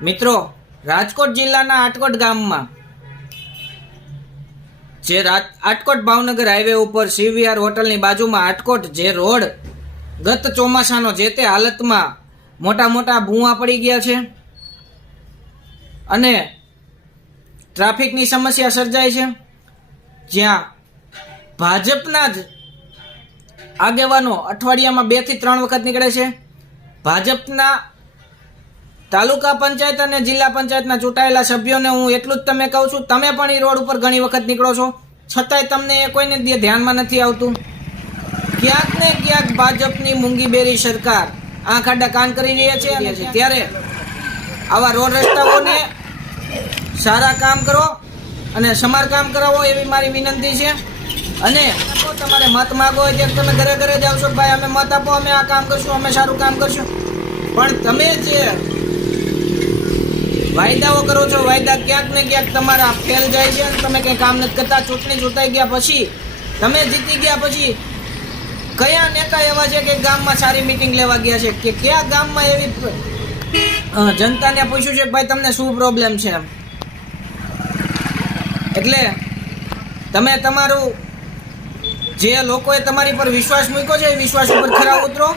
મિત્રો, રાજકોટ જિલ્લાના આટકોટ ગામમાં જે આટકોટ ભાવનગર હાઈવે ઉપર સીવીઆર હોટલની બાજુમાં આટકોટ જે રોડ ગત ચોમાસાનો જે તે હાલતમાં મોટા મોટા ભૂવા પડી ગયા છે અને ટ્રાફિકની સમસ્યા સર્જાય છે, જ્યાં ભાજપના જ આગેવાનો અઠવાડિયામાં 2 થી 3 વખત નીકળે છે. ભાજપના તાલુકા પંચાયત અને જિલ્લા પંચાયતના ચૂંટાયેલા સભ્યોને હું એટલું જ તમે કહું છું, તમે પણ એ રોડ ઉપર ઘણી વખત નીકળો છો, છતાંય તમને એ કોઈને ધ્યાનમાં નથી આવતું. ક્યાંક ને ક્યાંક ભાજપની મૂંગીબેરી સરકાર આંખ આડા કાન કરી રહી છે અને ત્યારે આવા રોડ રસ્તાઓને સારા કામ કરો અને સમારકામ કરાવો એવી મારી વિનંતી છે. અને તમારે મત માગો હોય ત્યારે તમે ઘરે ઘરે જાવ છો, ભાઈ અમે મત આપો, અમે આ કામ કરશું, અમે સારું કામ કરશું, પણ તમે જે વાયદાઓ કરો છો વાયદા ક્યાંક ને ક્યાંક તમારા ફેલ જાય છે અને તમે કંઈ કામ નથી કરતા. ચૂંટણી ચૂંટાઈ ગયા પછી, તમે જીતી ગયા પછી કયા નેતા એવા છે કે ગામમાં સારી મિટિંગ લેવા ગયા છે કે કયા ગામમાં એવી જનતાને પૂછ્યું છે કે ભાઈ તમને શું પ્રોબ્લેમ છે? એટલે તમે તમારું જે લોકોએ તમારી પર વિશ્વાસ મૂક્યો છે એ વિશ્વાસ ઉપર ખરા ઉતરો.